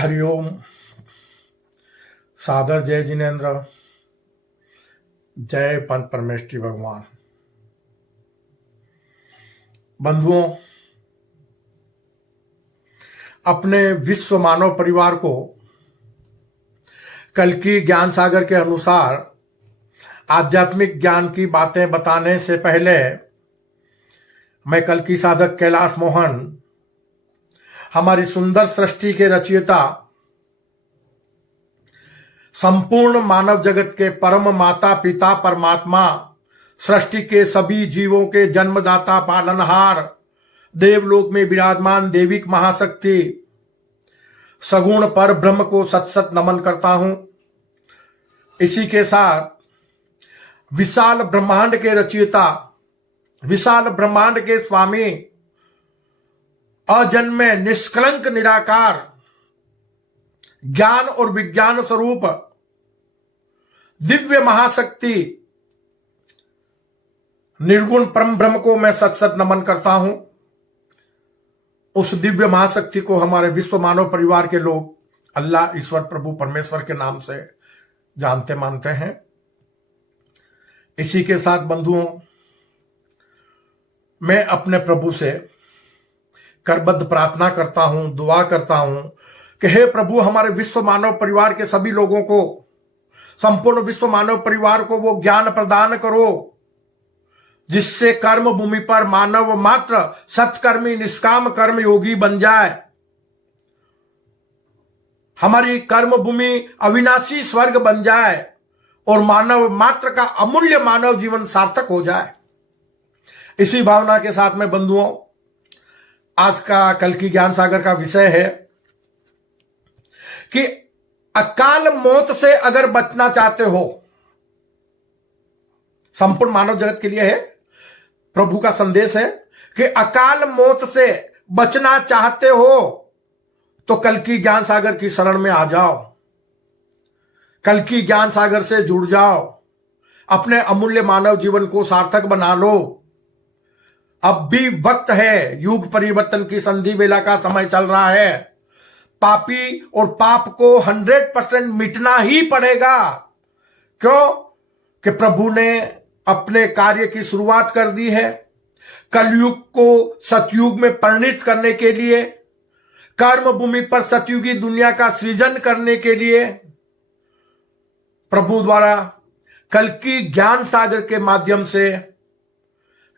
हरिओम। सादर जय जिनेन्द्र, जय पंत परमेष्ठी भगवान। बंधुओं, अपने विश्व मानव परिवार को कल की ज्ञान सागर के अनुसार आध्यात्मिक ज्ञान की बातें बताने से पहले मैं कल की साधक कैलाश मोहन, हमारी सुंदर सृष्टि के रचयिता, संपूर्ण मानव जगत के परम माता पिता परमात्मा, सृष्टि के सभी जीवों के जन्मदाता पालनहार, देवलोक में विराजमान देविक महाशक्ति सगुण पर ब्रह्म को सत सत नमन करता हूं। इसी के साथ विशाल ब्रह्मांड के रचयिता, विशाल ब्रह्मांड के स्वामी, अजन्मे निष्कलंक निराकार, ज्ञान और विज्ञान स्वरूप दिव्य महाशक्ति निर्गुण परम ब्रह्म को मैं सत सत नमन करता हूं। उस दिव्य महाशक्ति को हमारे विश्व मानव परिवार के लोग अल्लाह, ईश्वर, प्रभु परमेश्वर के नाम से जानते मानते हैं। इसी के साथ बंधुओं, मैं अपने प्रभु से करबद्ध प्रार्थना करता हूं, दुआ करता हूं कि हे प्रभु, हमारे विश्व मानव परिवार के सभी लोगों को, संपूर्ण विश्व मानव परिवार को वो ज्ञान प्रदान करो जिससे कर्म भूमि पर मानव मात्र सत्कर्मी निष्काम कर्म योगी बन जाए। हमारी कर्म भूमि अविनाशी स्वर्ग बन जाए और मानव मात्र का अमूल्य मानव जीवन सार्थक हो जाए। इसी भावना के साथ में बंधुओं, आज का कल की ज्ञान सागर का विषय है कि अकाल मौत से अगर बचना चाहते हो, संपूर्ण मानव जगत के लिए है, प्रभु का संदेश है कि अकाल मौत से बचना चाहते हो तो कल की ज्ञान सागर की शरण में आ जाओ, कल की ज्ञान सागर से जुड़ जाओ, अपने अमूल्य मानव जीवन को सार्थक बना लो। अब भी वक्त है, युग परिवर्तन की संधि वेला का समय चल रहा है। पापी और पाप को 100% मिटना ही पड़ेगा। क्यों? कि प्रभु ने अपने कार्य की शुरुआत कर दी है। कलयुग को सतयुग में परिणित करने के लिए, कर्म भूमि पर सतयुगी दुनिया का सृजन करने के लिए प्रभु द्वारा कल की ज्ञान सागर के माध्यम से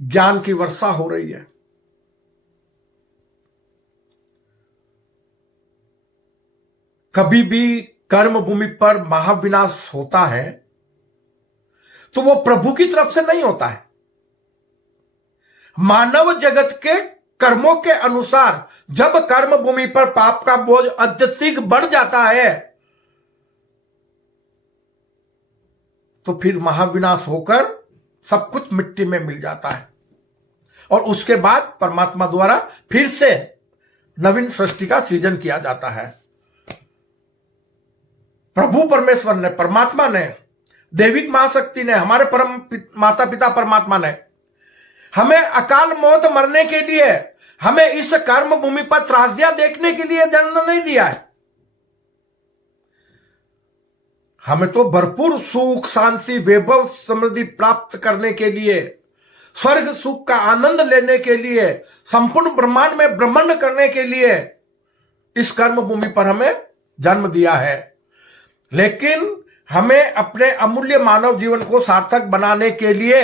ज्ञान की वर्षा हो रही है। कभी भी कर्म भूमि पर महाविनाश होता है तो वो प्रभु की तरफ से नहीं होता है। मानव जगत के कर्मों के अनुसार जब कर्म भूमि पर पाप का बोझ अत्यधिक बढ़ जाता है तो फिर महाविनाश होकर सब कुछ मिट्टी में मिल जाता है और उसके बाद परमात्मा द्वारा फिर से नवीन सृष्टि का सृजन किया जाता है। प्रभु परमेश्वर ने, परमात्मा ने, देविक महाशक्ति ने, हमारे परम माता पिता परमात्मा ने हमें अकाल मौत मरने के लिए, हमें इस कर्म भूमि पर त्रासदियां देखने के लिए जन्म नहीं दिया है। हमें तो भरपूर सुख, शांति, वैभव, समृद्धि प्राप्त करने के लिए, स्वर्ग सुख का आनंद लेने के लिए, संपूर्ण ब्रह्मांड में भ्रमण करने के लिए इस कर्म भूमि पर हमें जन्म दिया है। लेकिन हमें अपने अमूल्य मानव जीवन को सार्थक बनाने के लिए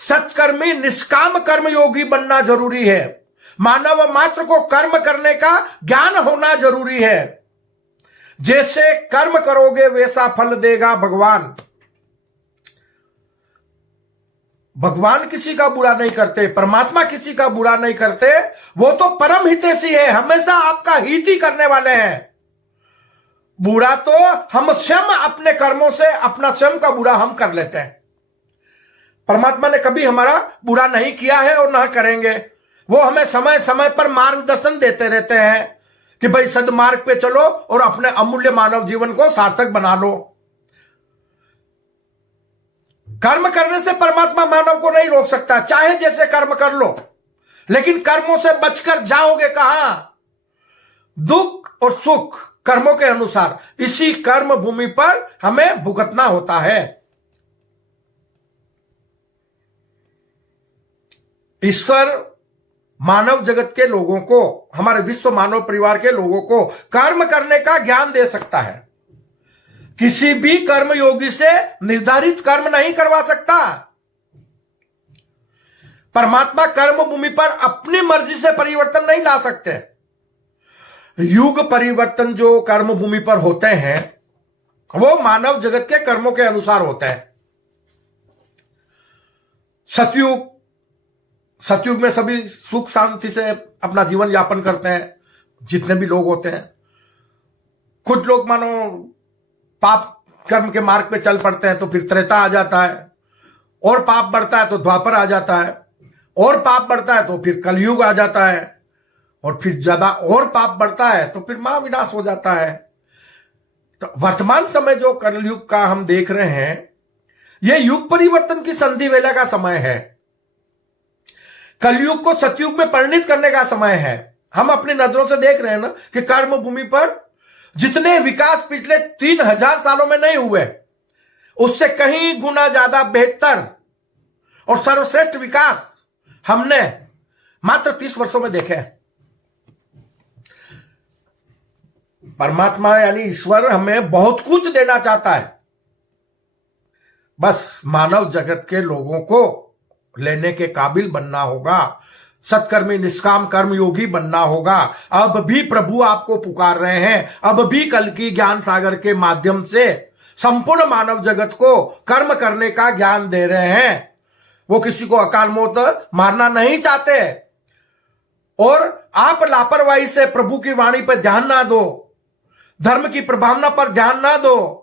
सत्कर्मी निष्काम कर्म योगी बनना जरूरी है। मानव मात्र को कर्म करने का ज्ञान होना जरूरी है। जैसे कर्म करोगे वैसा फल देगा भगवान। भगवान किसी का बुरा नहीं करते, परमात्मा किसी का बुरा नहीं करते, वो तो परम हितैषी है, हमेशा आपका हित ही करने वाले हैं। बुरा तो हम स्वयं अपने कर्मों से, अपना स्वयं का बुरा हम कर लेते हैं। परमात्मा ने कभी हमारा बुरा नहीं किया है और ना करेंगे। वो हमें समय समय पर मार्गदर्शन देते रहते हैं कि भाई सद्मार्ग पे चलो और अपने अमूल्य मानव जीवन को सार्थक बना लो। कर्म करने से परमात्मा मानव को नहीं रोक सकता, चाहे जैसे कर्म कर लो, लेकिन कर्मों से बचकर जाओगे कहां? दुख और सुख कर्मों के अनुसार इसी कर्म भूमि पर हमें भुगतना होता है। ईश्वर मानव जगत के लोगों को, हमारे विश्व मानव परिवार के लोगों को कर्म करने का ज्ञान दे सकता है। किसी भी कर्म योगी से निर्धारित कर्म नहीं करवा सकता। परमात्मा कर्म भूमि पर अपनी मर्जी से परिवर्तन नहीं ला सकते। युग परिवर्तन जो कर्म भूमि पर होते हैं वो मानव जगत के कर्मों के अनुसार होते हैं। सतयुग में सभी सुख शांति से अपना जीवन यापन करते हैं, जितने भी लोग होते हैं। कुछ लोग मानो पाप कर्म के मार्ग पे चल पड़ते हैं तो फिर त्रेता आ जाता है, और पाप बढ़ता है तो द्वापर आ जाता है, और पाप बढ़ता है तो फिर कलयुग आ जाता है, और फिर ज्यादा और पाप बढ़ता है तो फिर महाविनाश हो जाता है। तो वर्तमान समय जो कलयुग का हम देख रहे हैं, यह युग परिवर्तन की संधि वेला का समय है। कलयुग को सतयुग में परिणित करने का समय है। हम अपनी नजरों से देख रहे हैं ना कि कर्म भूमि पर जितने विकास पिछले 3000 सालों में नहीं हुए, उससे कहीं गुना ज्यादा बेहतर और सर्वश्रेष्ठ विकास हमने मात्र 30 वर्षों में देखे हैं। परमात्मा यानी ईश्वर हमें बहुत कुछ देना चाहता है, बस मानव जगत के लोगों को लेने के काबिल बनना होगा, सत्कर्मी निष्काम कर्म योगी बनना होगा। अब भी प्रभु आपको पुकार रहे हैं, अब भी कल की ज्ञान सागर के माध्यम से संपूर्ण मानव जगत को कर्म करने का ज्ञान दे रहे हैं। वो किसी को अकाल मौत मारना नहीं चाहते, और आप लापरवाही से प्रभु की वाणी पर ध्यान ना दो, धर्म की प्रभावना पर ध्यान ना दो,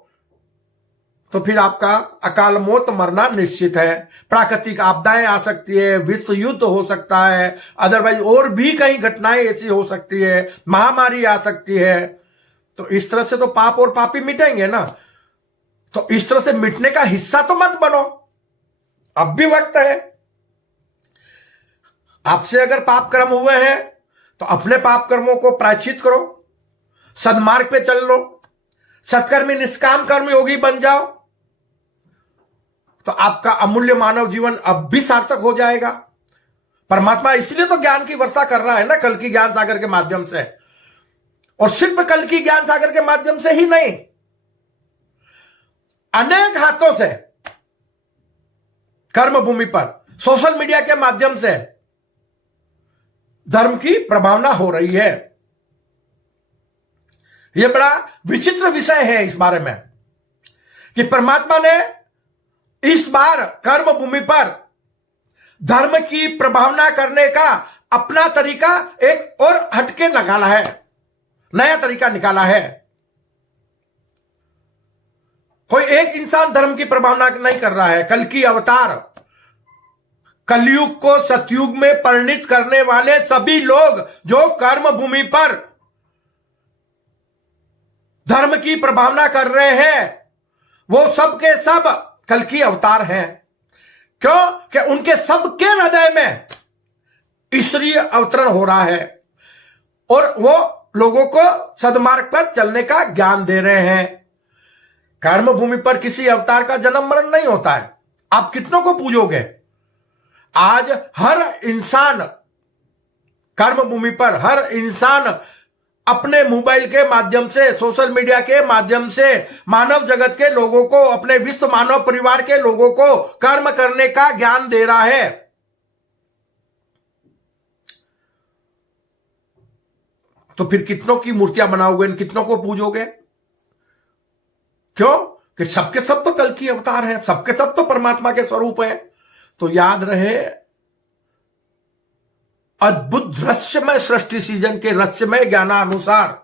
तो फिर आपका अकाल मौत मरना निश्चित है। प्राकृतिक आपदाएं आ सकती है, विश्व युद्ध हो सकता है, अदरवाइज और भी कई घटनाएं ऐसी हो सकती है, महामारी आ सकती है। तो इस तरह से तो पाप और पापी मिटेंगे ना। तो इस तरह से मिटने का हिस्सा तो मत बनो, अब भी वक्त है। आपसे अगर पाप कर्म हुए हैं तो अपने पाप कर्मों को प्रायश्चित करो, सदमार्ग पे चल लो, सत्कर्मी निष्काम कर्म योगी बन जाओ, तो आपका अमूल्य मानव जीवन अब भी सार्थक हो जाएगा। परमात्मा इसलिए तो ज्ञान की वर्षा कर रहा है ना, कल की ज्ञान सागर के माध्यम से। और सिर्फ कल की ज्ञान सागर के माध्यम से ही नहीं, अनेक हाथों से कर्म भूमि पर सोशल मीडिया के माध्यम से धर्म की प्रभावना हो रही है। यह बड़ा विचित्र विषय है इस बारे में कि परमात्मा ने इस बार कर्म भूमि पर धर्म की प्रभावना करने का अपना तरीका एक और हटके निकाला है, नया तरीका निकाला है। कोई एक इंसान धर्म की प्रभावना नहीं कर रहा है। कल की अवतार, कलयुग को सतयुग में परिणित करने वाले सभी लोग जो कर्म भूमि पर धर्म की प्रभावना कर रहे हैं, वो सब के सब कल की अवतार हैं। क्यों? कि उनके सबके हृदय में ईश्वरीय अवतरण हो रहा है और वो लोगों को सदमार्ग पर चलने का ज्ञान दे रहे हैं। कर्म भूमि पर किसी अवतार का जन्म मरण नहीं होता है। आप कितनों को पूजोगे? आज हर इंसान कर्म भूमि पर, हर इंसान अपने मोबाइल के माध्यम से, सोशल मीडिया के माध्यम से मानव जगत के लोगों को, अपने विश्व मानव परिवार के लोगों को कर्म करने का ज्ञान दे रहा है। तो फिर कितनों की मूर्तियां बनाओगे, कितनों को पूजोगे? क्यों? कि सबके सब तो कल की अवतार हैं, सबके सब तो परमात्मा के स्वरूप हैं। तो याद रहे, अद्भुत रहस्यमय सृष्टि सीजन के रहस्यमय ज्ञानानुसार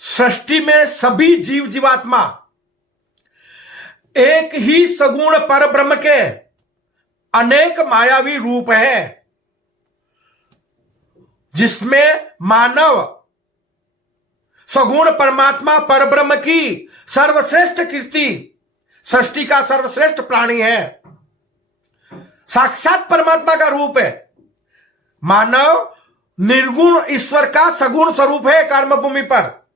सृष्टि में सभी जीव जीवात्मा एक ही सगुण परब्रह्म के अनेक मायावी रूप हैं, जिसमें मानव सगुण परमात्मा परब्रह्म की सर्वश्रेष्ठ कीर्ति, सृष्टि का सर्वश्रेष्ठ प्राणी है, साक्षात परमात्मा का रूप है। मानव निर्गुण ईश्वर का सगुण स्वरूप है कर्म भूमि पर।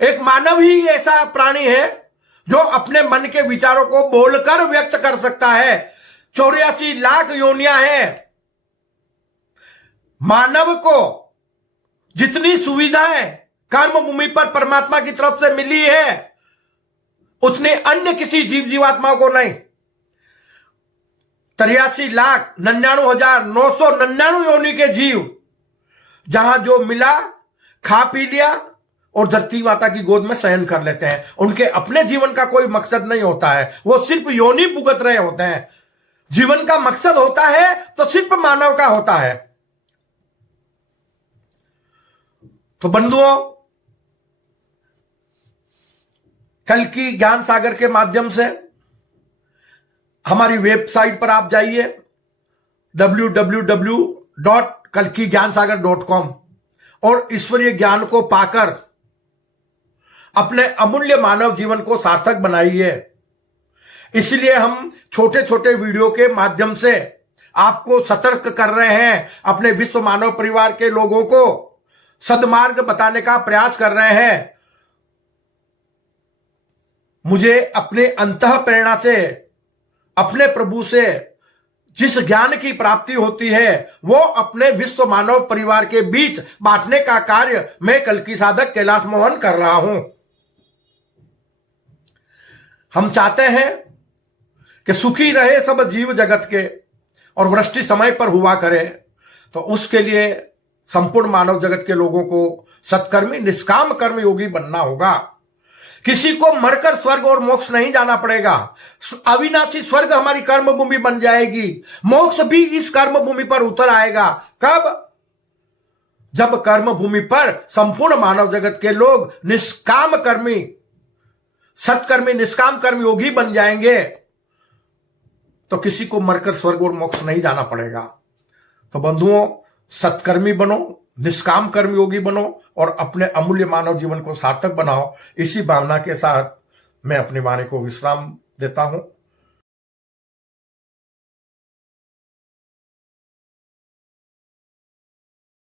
एक मानव ही ऐसा प्राणी है जो अपने मन के विचारों को बोलकर व्यक्त कर सकता है। 84 लाख योनियां हैं। मानव को जितनी सुविधाएं कर्म भूमि पर परमात्मा की तरफ से मिली है, उतने अन्य किसी जीव जीवात्माओं को नहीं। 83,99,999 योनि के जीव जहां जो मिला खा पी लिया और धरती माता की गोद में शयन कर लेते हैं। उनके अपने जीवन का कोई मकसद नहीं होता है, वो सिर्फ योनि भुगत रहे होते हैं। जीवन का मकसद होता है तो सिर्फ मानव का होता है। तो बंधुओं, कल की ज्ञान सागर के माध्यम से हमारी वेबसाइट पर आप जाइए www.kalkigyanasagar.com और ईश्वरीय ज्ञान को पाकर अपने अमूल्य मानव जीवन को सार्थक बनाइए। इसलिए हम छोटे छोटे वीडियो के माध्यम से आपको सतर्क कर रहे हैं, अपने विश्व मानव परिवार के लोगों को सद्मार्ग बताने का प्रयास कर रहे हैं। मुझे अपने अंतः प्रेरणा से, अपने प्रभु से जिस ज्ञान की प्राप्ति होती है वो अपने विश्व मानव परिवार के बीच बांटने का कार्य मैं कल्की साधक कैलाश मोहन कर रहा हूं। हम चाहते हैं कि सुखी रहे सब जीव जगत के और वृष्टि समय पर हुआ करे। तो उसके लिए संपूर्ण मानव जगत के लोगों को सत्कर्मी निष्काम कर्म योगी बनना होगा। किसी को मरकर स्वर्ग और मोक्ष नहीं जाना पड़ेगा। अविनाशी स्वर्ग हमारी कर्म भूमि बन जाएगी। मोक्ष भी इस कर्म भूमि पर उतर आएगा। कब? जब कर्म भूमि पर संपूर्ण मानव जगत के लोग निष्काम कर्मी, सत्कर्मी, निष्काम कर्म योगी बन जाएंगे तो किसी को मरकर स्वर्ग और मोक्ष नहीं जाना पड़ेगा। तो बंधुओं, सत्कर्मी बनो, निष्काम कर्म योगी बनो और अपने अमूल्य मानव जीवन को सार्थक बनाओ। इसी भावना के साथ मैं अपनी वाणी को विश्राम देता हूं।